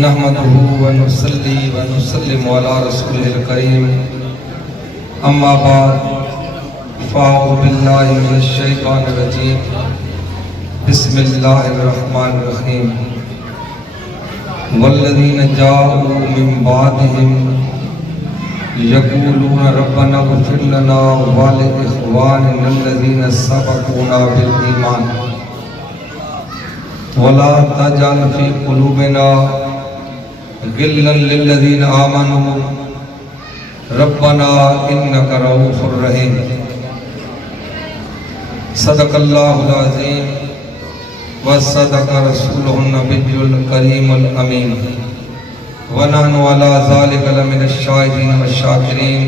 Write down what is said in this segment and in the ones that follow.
نحمده ونصلي ونسلم على رسوله الكريم اما بعد فاعوذ بالله من الشيطان الرجيم بسم الله الرحمن الرحيم والذين جاءوا من بعدهم يقولون ربنا اغفر لنا ولإخواننا الذين سبقونا بالإيمان ولا تجعل في قلوبنا غلا للذين آمنوا ربنا إنك رؤوف رحيم صدق الله العظيم وصدق رسوله النبي الكريم الأمين ونحن على ذلك لمن الشاهدين والشاكرين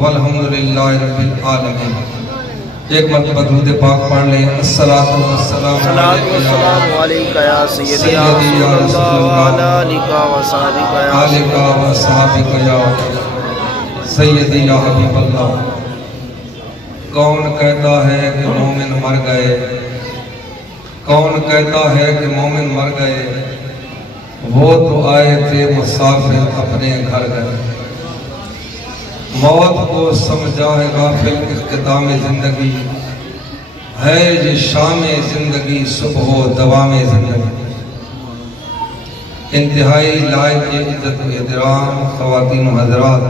والحمد لله رب العالمين۔ ایک مرتبہ درود پاک پڑھ لیں۔ الصلاۃ والسلام علیکہ یا سیدی یا رسول اللہ علیکہ وصحابہ یا سیدی یا حبیب اللہ۔ کون کہتا ہے کہ مومن مر گئے؟ کون کہتا ہے کہ مومن مر گئے؟ وہ تو آئے تھے مسافر اپنے گھر گئے۔ موت کو سمجھا ہے غافل اختتام زندگی، ہے یہ شام زندگی صبح و دوام زندگی۔ انتہائی لائق عزت و احترام خواتین و حضرات،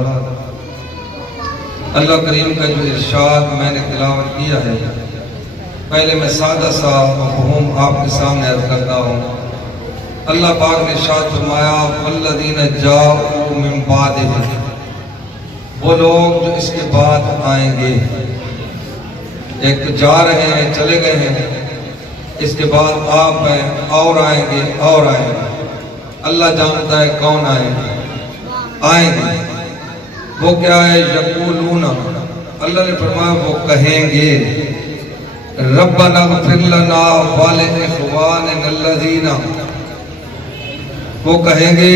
اللہ کریم کا جو ارشاد میں نے تلاوت کیا ہے، پہلے میں سادہ سا مفہوم آپ کے سامنے عرض کرتا ہوں۔ اللہ پاک نے ارشاد فرمایا والذین جاءوا من بعدهم، وہ لوگ جو اس کے بعد آئیں گے۔ ایک تو جا رہے ہیں، چلے گئے ہیں، اس کے بعد آپ ہیں اور آئیں گے اور آئیں گے۔ اللہ جانتا ہے کون آئیں گے۔ وہ کیا ہے؟ یقولون، اللہ نے فرمایا وہ کہیں گے ربنا اغفر لنا ولإخواننا الذین، وہ کہیں گے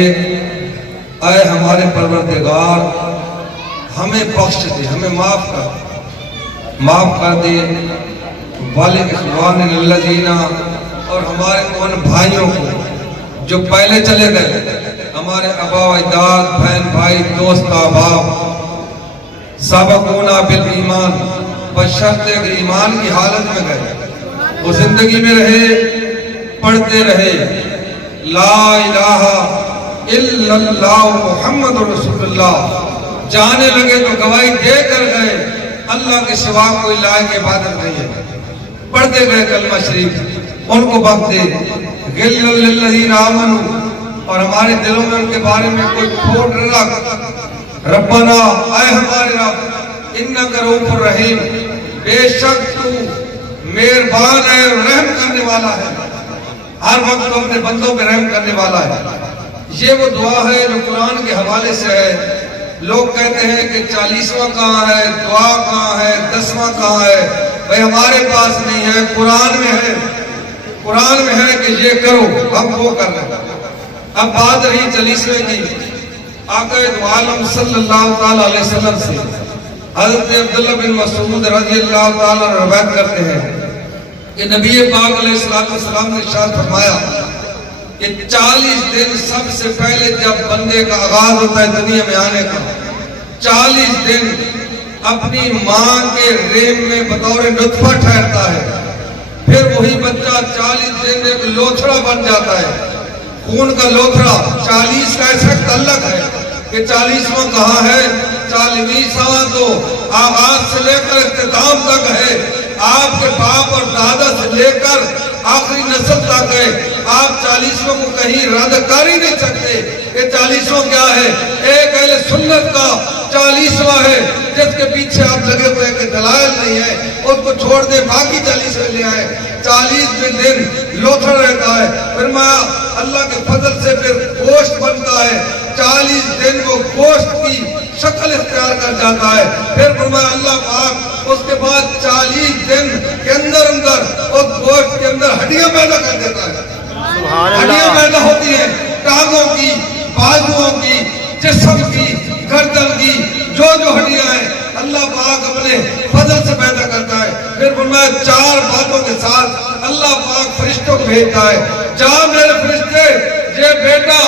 اے ہمارے پروردگار ہمیں بخش دے، ہمیں معاف کر دے، وَلِإِخْوَانِنَا الَّذِينَ، اور ہمارے ان بھائیوں کو جو پہلے چلے گئے، ہمارے آبا و اجداد، بہن بھائی، دوست احباب، سبقونا بالایمان، بشرط ایمان کی حالت میں گئے، وہ زندگی میں رہے، پڑھتے رہے لا الہ الا اللہ محمد رسول اللہ، جانے لگے تو گواہی دے کر گئے اللہ کے سوا کوئی لائق عبادت نہیں ہے، پڑھتے گئے کلمہ شریف، ان کو بخش دے۔ غل للذین آمنوا، اور ہمارے دلوں میں ان کے بارے میں کوئی کھوٹ نہ رکھ۔ ربنا، اے ہمارے رب، انک رؤوف الرحیم، بے شک تو مہربان ہے اور رحم کرنے والا ہے، ہر وقت تو اپنے بندوں پہ رحم کرنے والا ہے۔ یہ وہ دعا ہے جو قرآن کے حوالے سے ہے۔ لوگ کہتے ہیں کہ 40واں کہاں ہے، دعا کہاں ہے، 10واں کہاں ہے؟ بھئی ہمارے پاس نہیں ہے، قرآن میں ہے۔ قرآن میں ہے کہ یہ کرو، ہم وہ کر رہے ہیں۔ اب بات رہی 40ویں کی، آقا دو عالم صلی اللہ علیہ وسلم سے حضرت عبداللہ بن مسعود رضی اللہ تعالیٰ روایت کرتے ہیں کہ نبی پاک علیہ السلام نے ارشاد فرمایا کہ 40 دن سب سے پہلے جب بندے کا آغاز ہوتا ہے دنیا میں آنے کا، 40 دن اپنی ماں کے رحم میں بطور نطفہ ٹھہرتا ہے، پھر وہی بچہ 40 دن ایک لوتھڑا بن جاتا ہے، خون کا لوتھڑا۔ 40 کا ایسا تعلق ہے کہ 40واں کہاں ہے؟ 40واں تو آغاز سے لے کر اختتام تک ہے، آپ کے باپ اور دادا سے لے کر آخری نسل تک ہے۔ آپ 40واں کو کہیں رد کر ہی نہیں سکتے۔ یہ 40واں کیا ہے؟ ایک اہل سنت کا 40واں ہے جس کے پیچھے آپ لگے ہوئے کہ دلائل نہیں ہے، اس کو چھوڑ دے، باقی 40 لے آئے۔ 40 دن لوتھڑ رہتا ہے، پھر اللہ کے فضل سے پھر گوشت بنتا ہے۔ 40 دن وہ گوشت کی شکل اختیار کر جاتا ہے، پھر فرمایا اللہ پاک اس کے بعد 40 دن کے اندر اس گوشت کے اندر ہڈیاں پیدا کر دیتا ہے۔ ہڈیاں پیدا ہوتی ہیں، ٹانگوں کی، بازوؤں کی، جسم کی، گردن کی، جو ہڈیاں ہیں اللہ پاک اپنے فضل سے پیدا کرتا ہے۔ پھر فرمایا 4 باتوں کے ساتھ اللہ پاک فرشتوں کو بھیجتا ہے، جا میرے فرشتے، یہ بیٹا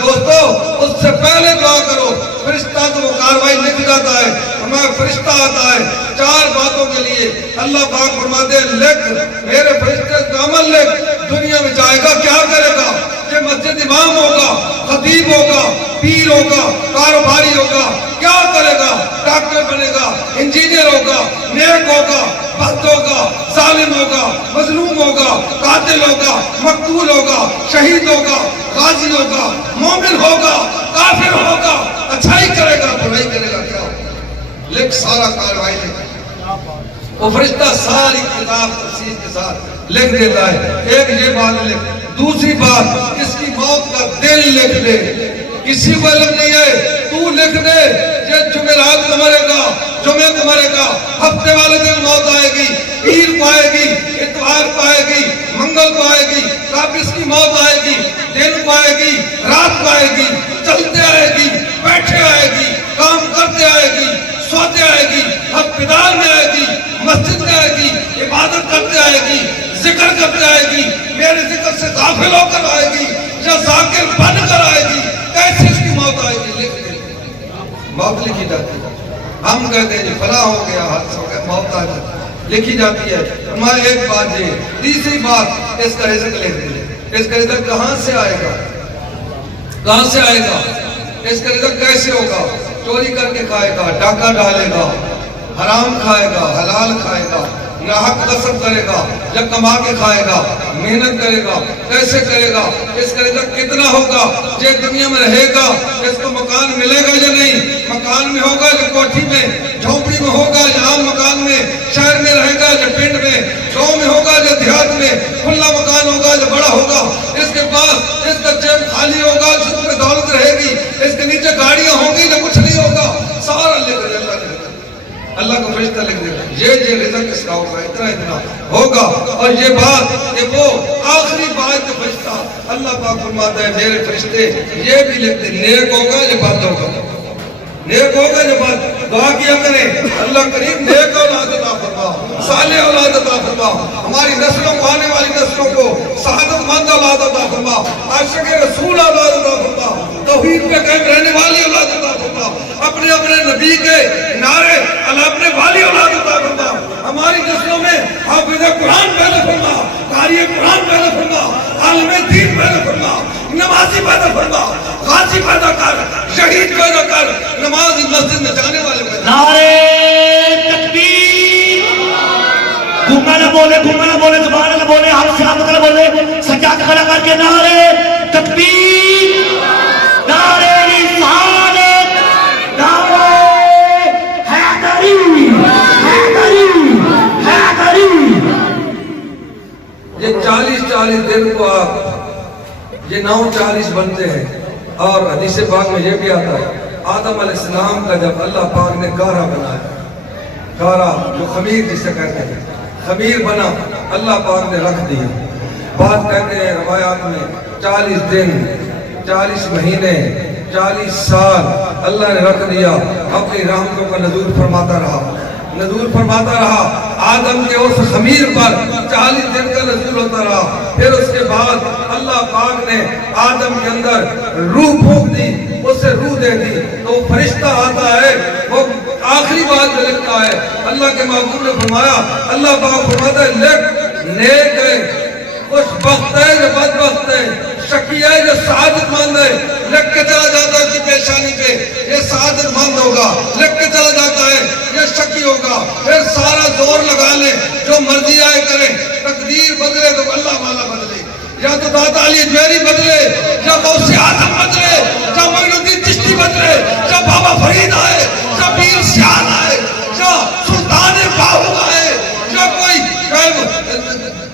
دوستو اس سے پہلے دعا کرو. فرشتہ تو وہ کاروائی لکھ جاتا ہے. ہمیں فرشتہ آتا ہے 4 باتوں کے لیے. اللہ پاک فرماتے ہیں لکھ میرے فرشتے کا عمل لکھ. دنیا میں جائے گا کیا کرے گا؟ کہ مسجد امام ہوگا, خطیب ہوگا, پیر ہوگا, کاروباری ہوگا, کیا کرے گا؟ ڈاکٹر بنے گا, انجینئر ہوگا, نیک ہوگا, بد ہوگا, ظالم ہوگا, مظلوم ہوگا, قاتل ہوگا, مقتول ہوگا, شہید ہوگا, غازی ہوگا, مومن ہوگا, کافر ہوگا, اچھائی کرے گا, برائی کرے گا, کیا ہوگا؟ لکھ سارا کاروائی لکھ. وہ فرشتہ ساری کتاب تفصیل کے ساتھ لکھ دیتا ہے. ایک یہ بات لکھ. دوسری بات اس کی موت کا دن لکھ دے. کسی کو علم نہیں ہے, تو لکھ دے یہ جمعرات کو مرے گا, جمعے کو مرے گا, ہفتے والے دن موت آئے گی, عید کو آئے گی, اتوار کو آئے گی, منگل کو آئے گی, کب اس کی موت آئے گی, دن کو آئے گی, رات کو آئے گی, چلتے آئے گی, بیٹھے آئے گی, کام کرتے آئے گی, سوتے آئے گی, ہفتےدار میں آئے گی, مسجد میں آئے گی, عبادت کرتے آئے گی, ذکر کرتے آئے گی, میرے ذکر سے غافل ہو کر آئے گی یا ذاکر بن کر آئے گی. کیسے اس کی موت آئے گی؟ لکھ دے. موت لکھی جاتی ہے. ہم کہتے ہیں فلاں ہو گیا, حادثہ ہو گیا, موت آ جاتی لکھی جاتی ہے. ہماری ایک بات یہ. تیسری بات اس کا رزق لکھ دے. اس کا رزق کہاں سے آئے گا؟ کہاں سے آئے گا؟ اس کا رزق کیسے ہوگا؟ چوری کر کے کھائے گا, ڈاکہ ڈالے گا, حرام کھائے گا, حلال کھائے گا, ناحق غصب کرے گا, جب کما کے کھائے گا, محنت کرے گا, کیسے کرے گا؟ اس کا رزق کتنا ہوگا؟ یہ دنیا میں رہے گا, اس کو مکان ملے گا یا نہیں؟ مکان میں ہوگا یا کوٹھی میں, جھونپڑی میں ہوگا یا عام مکان میں, شہر میں رہے گا یا پنڈ میں, گاؤں میں ہوگا یا دیہات میں, کھلا مکان ہوگا یا بڑا ہوگا؟ اس کے پاس اس کا جیب خالی ہوگا, جس میں دولت رہے گی, اس کے نیچے گاڑیاں ہوں گی یا کچھ نہیں ہوگا؟ سارا لکھ دے. اللہ کو فرشتہ لکھ دے. یہ رزق اس کا ہوگا, اتنا ہوگا. اور یہ بات کہ وہ آخری بات جو فرشتہ اللہ پاک فرماتا ہے میرے فرشتے یہ بھی لکھ دے نیک ہوگا یا بد ہوگا. نیک ہوگا یا بد. دعا کیا کریں اللہ کریم نیک اولاد عطا فرما, صالح اولاد عطا فرما, ہماری نسلوں کو, آنے والی نسلوں کو سعادت مند اولاد عطا فرما, عاشق رسول اولاد عطا فرما, توحید پہ قائم رہنے والی اولاد عطا فرما, اپنے اپنے نبی کے نعرے الاپنے والی اولاد عطا فرما. ہماری نسلوں میں حافظ قرآن پیدا فرما, قاری قرآن پیدا فرما, عالم دین پیدا فرما, نمازی پیدا فرما, غازی پیدا کر, شہید پیدا کر, نماز مسجد میں جانے والے پیدا کر. نعرے تکبیر. گھومنا نہ بولے, زبان نہ بولے, ہاتھ سے ہاتھ نہ بولے, سجاد کھڑا کر کے نعرے تکبیر, نعرے رسالت, نعرے حیدری, حیدری, حیدری. یہ 40 دن کو آپ یہ 9:40 بنتے ہیں. اور حدیث پاک میں یہ بھی آتا ہے آدم علیہ السلام کا جب اللہ پاک نے گارا بنایا, گارا جو خمیر جسے کہتے ہیں, خمیر بنا, اللہ پاک نے رکھ دیا. بات کہتے ہیں روایات میں 40 دن, 40 مہینے, 40 سال اللہ نے رکھ دیا. اپنی رحمتوں کا نزول فرماتا رہا, نزول فرماتا رہا. آدم کے اس خمیر پر 40 دن کا نزول ہوتا رہا. پھر اس کے بعد اللہ پاک نے آدم کے اندر روح پھونک دی, اسے روح دے دی. تو وہ فرشتہ آتا ہے, وہ آخری بات جو لکھتا ہے اللہ کے محبوب نے فرمایا, اللہ پاک فرماتا ہے لکھ نیک ہے, خوش بخت ہے یا بدبخت ہے, شقی ہے یا سعادت مند ہے. لکھ کے چلا جاتا ہے اس کی پیشانی پہ یہ سعادت مند ہوگا, لکھ کے چلا جاتا ہے یہ شقی ہوگا. پھر سارا زور لگا لے, جو مرضی آئے کرے, تقدیر بدلے تو اللہ والا بدلے, یا تو داتا علی جویری بدلے, یا غوث اعظم بدلے, یا معین الدین چشتی بدلے, یا بابا فرید آئے, یا پیر سیال آئے, یا سلطان باہو آئے, یا کوئی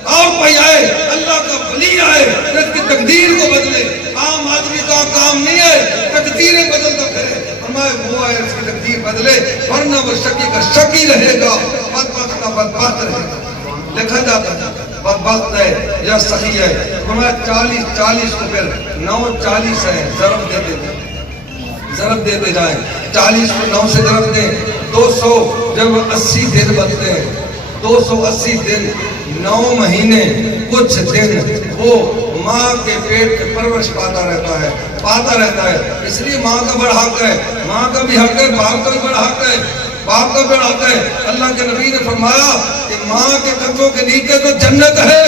اور کوئی آئے, اللہ کا ولی آئے, اس کی تقدیر کو بدلے. عام آدمی کا کام نہیں ہے تقدیریں بدلتا پھرے. فرمائے وہ آئے اس کی تقدیر بدلے, ورنہ وہ شقی کا شقی رہے گا, بدبخت کا بدبخت رہے گا. لکھا جاتا ہے بدبخت ہے یا سخی ہے. فرمایا 40 کو پھر 9:40 ہے, ضرب دیتے جائیں, ضرب دیتے جائیں. 40 کو 9 سے ضرب دیں, 200 جب 80 دن بنتے ہیں, 280 دن, 9 مہینے, کچھ دن, وہ ماں کے پیٹ کے پرورش پاتا رہتا ہے. اس لیے ماں کا بڑا حق ہے, ماں کا بھی حق ہے, باپ کا بھی بڑا حق ہے, باپ کا بڑا حق ہے. اللہ کے نبی نے فرمایا کہ ماں کے قدموں کے نیچے تو جنت ہے,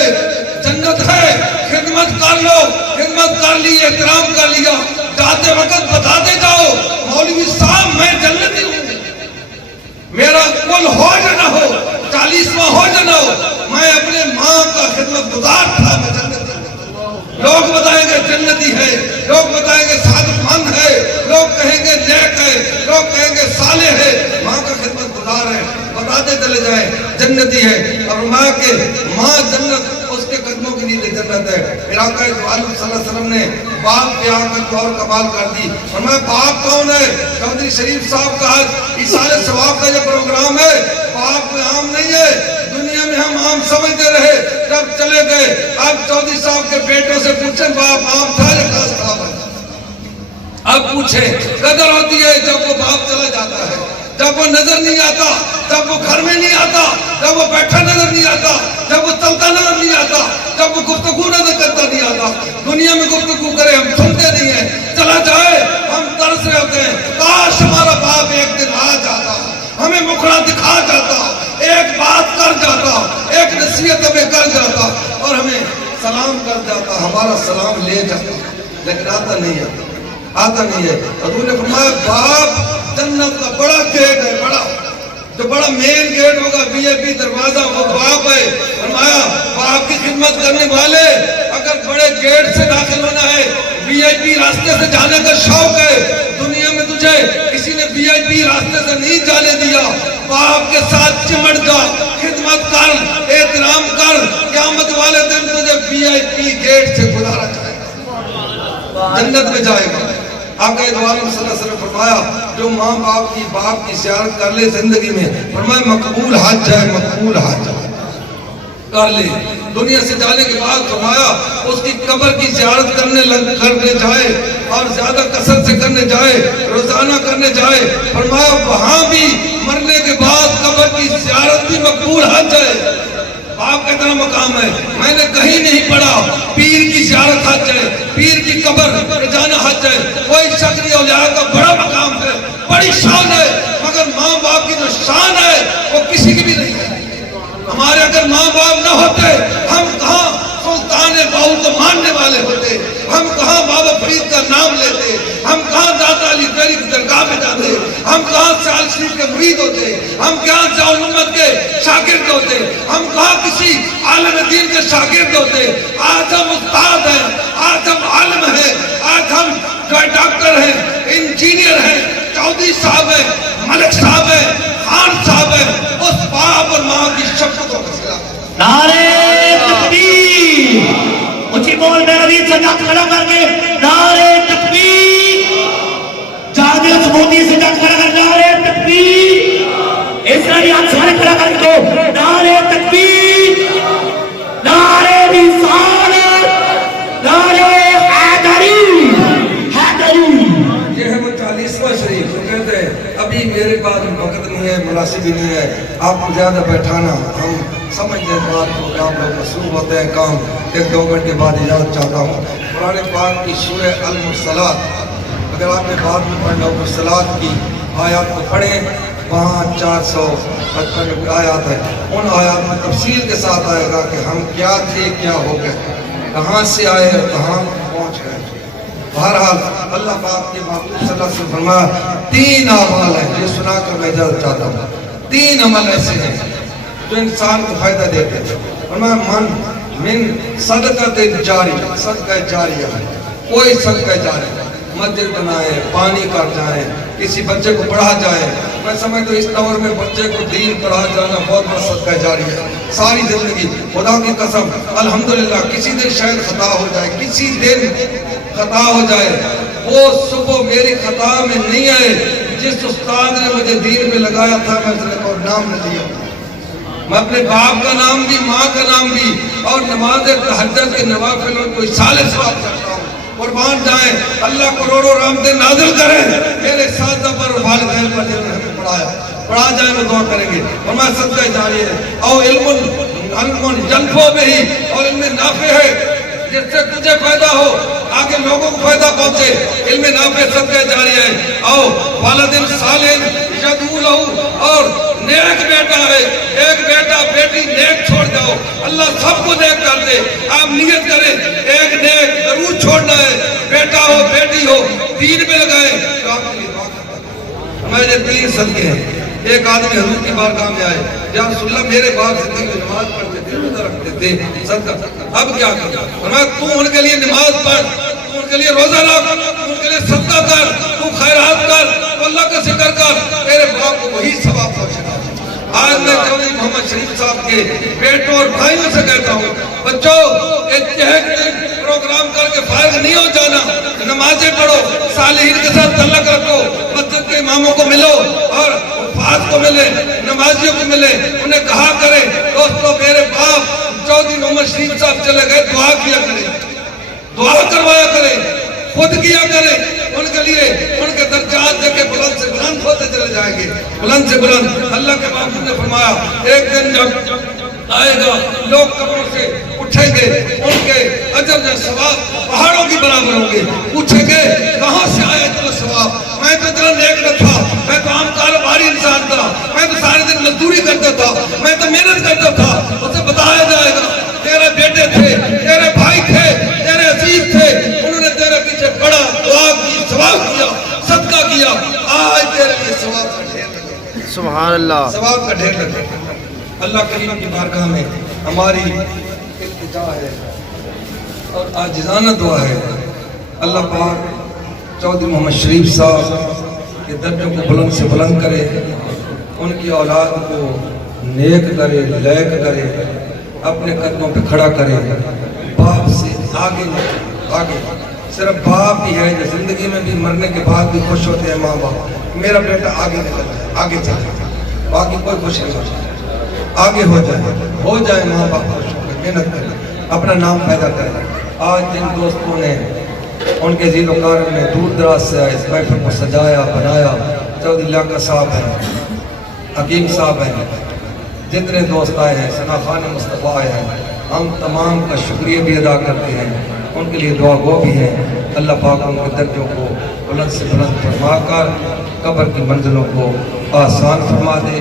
جنت ہے. خدمت کر لو, خدمت کر لی, احترام کر لیا, جاتے وقت بتاتے جاؤ مولوی صاحب میں جنتی ہوں, میرا کل ہو یا نہ ہو, 40واں ہو یا نہ ہو, میں اپنے ماں کا خدمت گزار تھا, میں جنتی ہوں. لوگ بتائیں گے جنتی ہے, لوگ بتائیں گے سعادت مند ہے, لوگ کہیں گے نیک ہے, لوگ کہیں گے صالح ہے. ماں کا خدمت گزار ہے, بتاتے چلے جائیں جنتی ہے. اور ماں کے ماں جنت, اس کے قدموں کے نیچے جنت ہے. پھر آقا دو عالم صلی اللہ علیہ وسلم نے باپ پہ آ کر اور کمال کر دی. فرمایا باپ کون ہے؟ چودھری شریف صاحب کا ایصال ثواب کا یہ پروگرام ہے. باپ میں عام نہیں ہے, دنیا میں ہم عام سمجھتے رہے, جب چلے گئے. اب چودھری صاحب کے بیٹوں سے پوچھیں باپ عام تھا یا خاص صاحب ہے؟ اب پوچھیں, قدر ہوتی ہے جب وہ باپ چلا جاتا ہے, جب وہ نظر نہیں آتا, جب وہ گھر میں نہیں آتا, جب وہ بیٹھا نظر نہیں آتا, جب وہ چلتا نظر نہیں آتا, جب وہ گفتگو نظر کرتا نہیں آتا. دنیا میں گفتگو کرے ہم سنتے نہیں ہیں, چلا جائے ہم ترس رہے ہوتے ہیں, کاش ہمارا باپ ایک دن آ جاتا, ہمیں مکھڑا دکھا جاتا, ایک بات کر جاتا, ایک نصیحت ہمیں کر جاتا اور ہمیں سلام کر جاتا, ہمارا سلام لے جاتا. لیکن آتا نہیں ہے, آتا نہیں ہے. حضور نے فرمایا باپ جنت کا بڑا گیٹ ہے, بڑا جو بڑا مین گیٹ ہوگا, VIP دروازہ, وہ باپ ہے. فرمایا باپ کی خدمت کرنے والے اگر بڑے گیٹ سے داخل ہونا ہے, VIP راستے سے جانے کا شوق ہے, دنیا میں تجھے کسی نے VIP راستے سے نہیں جانے دیا, باپ کے ساتھ چمٹ جا, خدمت کر, احترام کر, قیامت والے دن تجھے VIP گیٹ سے گزارا جائے گا, جنت میں جائے گا. آقا دو عالم صلی اللہ علیہ وسلم فرمایا جو ماں باپ کی زیارت کر لے زندگی میں, فرمایا مقبول حج ہے, مقبول حج کر لے. دنیا سے جانے کے بعد فرمایا اس کی قبر کی زیارت کرنے جائے, اور زیادہ کثرت سے کرنے جائے, روزانہ کرنے جائے. فرمایا وہاں بھی مرنے کے بعد قبر کی زیارت بھی مقبول حج ہے. باپ کا اتنا مقام ہے, میں نے کہیں نہیں پڑھا پیر کی زیارت حج ہے, پیر کی قبر پہ جانا حج ہے. کوئی شک نہیں, اولیاء کا بڑا مقام ہے, بڑی شان ہے, مگر ماں باپ کی جو شان ہے وہ کسی کی بھی نہیں ہے. ہمارے اگر ماں باپ نہ ہوتے ہم کہاں سلطان باہو کو ماننے والے ہوتے, ہم کہاں بابا فرید کا نام لیتے, ہم کہاں داتا علی گری کی درگاہ میں جاتے, ہم کہاں سیال شریف کے مرید ہوتے, ہم کہاں ضیاء الامت کے شاگرد ہوتے, ہم کہاں کسی عالم دین کے شاگرد ہوتے. آج ہم استاد ہیں, آج ہم عالم ہیں, آج ہم جو ڈاکٹر ہیں, انجینئر ہیں, چودھری صاحب ہیں, ملک صاحب ہیں, خان صاحب ہیں, اس باپ اور ماں کی شفقتوں کا صلہ. نعرے تکبیر, اونچی بول میرا ویر سجاد کھڑا کر کے نعرے تکبیر, جاگے اس موتی سے جات کھڑا کر نعرے تکبیر, اس طرح ہاتھ سارے کھڑا کر کے نعرے تکبیر, نعرے رسالت, نعرے حیدری, حیدری. یہ ہے وہ 40واں شریف جو کہتے ہیں ابھی میرے پاس وقت نہیں ہے, مناسب بھی نہیں ہے, آپ کو زیادہ بیٹھانا, ہم سمجھتے ہیں بات کو, آپ لوگ مصروف ہوتے ہیں کام. 1-2 گھنٹے بعد اجازت چاہتا ہوں. قرآن پاک کی سورہ المرسلات, اگر آپ نے بعد میں پڑھنا مرسلات کی آیات کو پڑھیں, وہاں 455 آیات ہے. ان آیات میں تفصیل کے ساتھ آئے گا کہ ہم کیا تھے, کیا ہو گئے, کہاں سے آئے اور کہاں پہنچ گئے. بہرحال اللہ پاک کے محبوب صلی اللہ علیہ وسلم فرمایا 3 اعمال ہیں, یہ سنا کر میں اجازت چاہتا ہوں. 3 عمل ایسے ہیں جو انسان کو فائدہ دیتے ہیں. فرمایا من صدقہ جاری, صدقہ جاریہ, کوئی صدقہ جاریہ, مسجد بنائے, پانی کر جائیں, کسی بچے کو پڑھا جائے. میں سمجھتا ہوں اس دور میں بچے کو دین پڑھا جانا بہت بڑا صدقہ جاری ہے. ساری زندگی خدا کی قسم الحمدللہ کسی دن شاید خطا ہو جائے, کسی دن خطا ہو جائے, وہ صبح میری خطا میں نہیں آئے. جس استاد نے مجھے دین میں لگایا تھا میں اس نے کوئی نام نہ لیا, میں اپنے باپ کا نام بھی, ماں کا نام بھی, اور نماز تہجد کے نوافل میں کوئی سال ثواب کرتا ہوں. قربان جائیں, اللہ کروڑوں رحمتیں نازل کریں میرے اساتذہ پر اور والدین پر جنہوں نے ہمیں پڑھا جائے وہ دعا کریں گے. فرمایا صدقہ جاری ہے, اور علم جنفوں میں ہی, اور علم نافع ہے. جس سے تجھے فائدہ ہو، آگے لوگوں کو فائدہ پہنچے، علم نافع صدقہ جاریہ ہے۔ آؤ والدین صالح یدعو لہو، اور نیک بیٹا ہے، ایک بیٹا بیٹی نیک چھوڑ جاؤ، اللہ سب کو نیک کر دے۔ آپ نیت کریں ایک نیک ضرور چھوڑنا ہے، بیٹا ہو بیٹی ہو، دین میں لگائیں تو آپ کے لیے دعا کرتا۔ میرے تین صدقے ہیں۔ ایک آدمی حضور کی بارگاہ میں آئے، یا رسول اللہ میرے باپ زندگی میں نماز پڑھتے تھے، روزہ رکھتے تھے، صدقہ، اب کیا کروں؟ فرمایا تو ان کے لیے نماز پڑھ، تو ان کے لیے روزہ رکھ، تو ان کے لیے صدقہ کر، تو خیرات کر، تو اللہ کا ذکر کر، تیرے باپ کو وہی ثواب پہنچے گا۔ آج میں چودھری محمد شریف صاحب کے بیٹوں اور بھائیوں سے کہتا ہوں، بچوں ایک پروگرام کر کے فارغ نہیں ہو جانا، نمازیں پڑھو، صالحین کے ساتھ تعلق رکھو، مسجد کے اماموں کو ملو اور حفاظ کو ملے، نمازیوں کو ملے، انہیں کہا کرے دوستو میرے باپ چودھری محمد شریف صاحب چلے گئے، دعا کیا کرے، دعا کروایا کرے، خود کیا کرے، ان کے لیے ان کے درجات دے کے بلند سے بلند ہوتے چلے جائیں گے، بلند سے بلند۔ اللہ کے باپ نے فرمایا ایک دن جب آئے گا لوگ قبروں سے اٹھیں گے، ان کے اجر و ثواب پہاڑوں کی برابر ہوں گے، پوچھیں گے کہاں سے آیا اتنا ثواب؟ میں تو اتنا نیک نہ تھا، میں تو عام کاروباری انسان تھا، میں تو سارے دن مزدوری کرتا تھا، میں تو محنت کرتا تھا۔ اسے بتایا جائے گا تیرے بیٹے تھے، تیرے بھائی تھے، تیرے عزیز تھے، انہوں نے تیرے پیچھے پڑا، دعا کی، ثواب کیا، صدقہ کیا، آج تیرے لیے ثواب کا ڈھیر لگے، سبحان اللہ، ثواب کا ڈھیر لگے۔ اللہ کریم کی بارگاہ میں ہماری التجا ہے اور عاجزانہ دعا ہے، اللہ پاک چودھری محمد شریف صاحب کے درجوں کو بلند سے بلند کرے، ان کی اولاد کو نیک کرے، لیک کرے، اپنے قدموں پہ کھڑا کرے، باپ سے آگے آگے۔ صرف باپ ہی ہے جو زندگی میں بھی مرنے کے بعد بھی خوش ہوتے ہیں، ماں باپ میرا بیٹا آگے نکل جائے، آگے چلے، باقی کوئی خوش نہیں ہوتا، آگے ہو جائے ماں باپ خوش ہو کے، محنت کرے، اپنا نام پیدا کرے۔ آج جن دوستوں نے ان کے ذیل وقار میں دور دراز سے آئے، اس محفل کو سجایا بنایا، چودھری لیاقت صاحب ہیں، حکیم صاحب ہیں، جتنے دوست آئے ہیں، ثنا خان مصطفیٰ آئے ہیں، ہم تمام کا شکریہ بھی ادا کرتے ہیں، ان کے لیے دعا گو بھی ہیں۔ اللہ پاک ان کے درجوں کو بلند سے بلند فرما کر قبر کی منزلوں کو آسان فرما دے۔